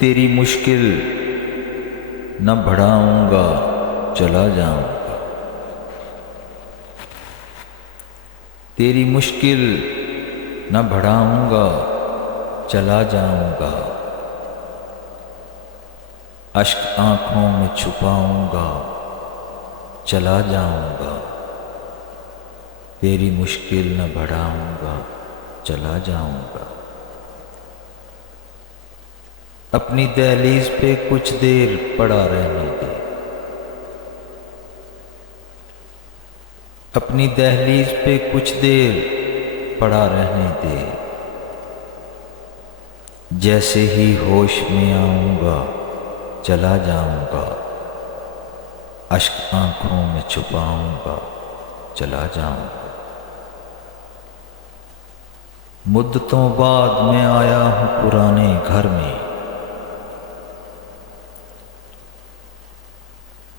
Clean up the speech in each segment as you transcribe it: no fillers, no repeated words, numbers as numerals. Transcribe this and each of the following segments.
तेरी मुश्किल न बढ़ाऊंगा, चला जाऊंगा। तेरी मुश्किल न बढ़ाऊंगा, चला जाऊंगा। अश्क आंखों में छुपाऊंगा, चला जाऊंगा। तेरी मुश्किल न बढ़ाऊंगा, चला जाऊंगा। अपनी दहलीज पे कुछ देर पड़ा रहने दे। अपनी दहलीज पे कुछ देर पड़ा रहने दे। जैसे ही होश में आऊंगा, चला जाऊंगा। अश्क आंखों में छुपाऊंगा, चला जाऊंगा। मुद्दतों बाद मैं आया हूं पुराने घर में।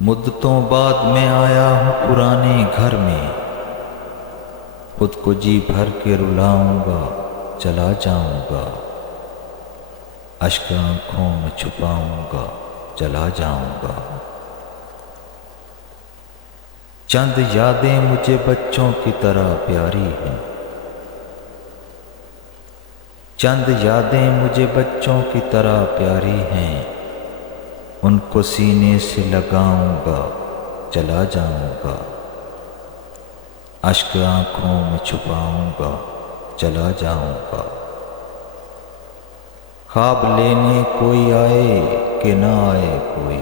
मुद्दतों बाद मैं आया हूं पुराने घर में। खुद को जी भर के रुलाऊंगा, चला जाऊंगा। अश्क आंखों में छुपाऊंगा, चला जाऊंगा। चंद यादें मुझे बच्चों की तरह प्यारी हैं। चंद यादें मुझे बच्चों की तरह प्यारी हैं। उनको सीने से लगाऊंगा, चला जाऊंगा। अश्क आंखों में छुपाऊंगा, चला जाऊंगा। ख्वाब लेने कोई आए कि ना आए कोई।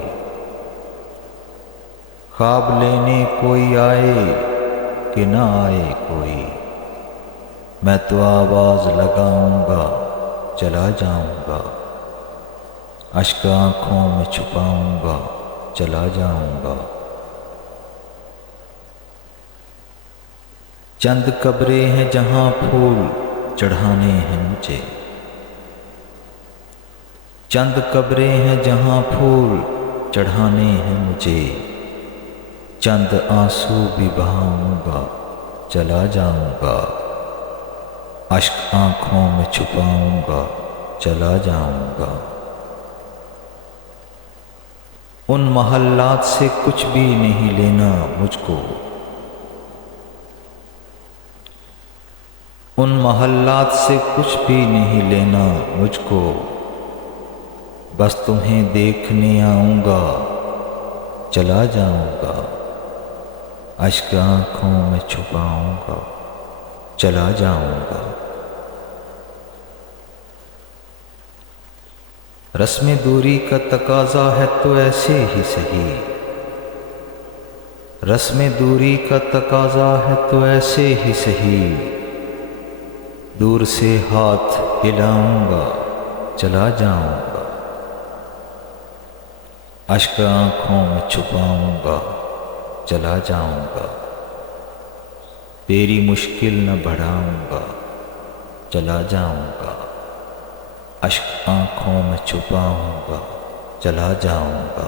ख्वाब लेने कोई आए कि ना आए कोई। मैं तो आवाज लगाऊंगा, चला जाऊंगा। अश्क आंखों में छुपाऊंगा, चला जाऊंगा। चंद कब्रें हैं जहां फूल चढ़ाने हैं मुझे। चंद कब्रें हैं जहां फूल चढ़ाने हैं मुझे। चंद आंसू भी बहाऊंगा, चला जाऊंगा। अश्क आंखों में छुपाऊंगा, चला जाऊंगा। उन महल्लात से कुछ भी नहीं लेना मुझको। उन महल्लात से कुछ भी नहीं लेना मुझको। बस तुम्हें देखने आऊंगा, चला जाऊंगा। अश्क आंखों में छुपाऊंगा, चला जाऊंगा। रस्म दूरी का तकाजा है तो ऐसे ही सही। रस्म दूरी का तकाजा है तो ऐसे ही सही। दूर से हाथ हिलाऊंगा, चला जाऊंगा। अश्क आंखों में छुपाऊंगा, चला जाऊंगा। तेरी मुश्किल न बढ़ाऊंगा, चला जाऊंगा। अश्क आंखों में छुपाऊंगा, चला जाऊंगा।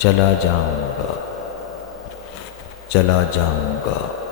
चला जाऊंगा, चला जाऊंगा।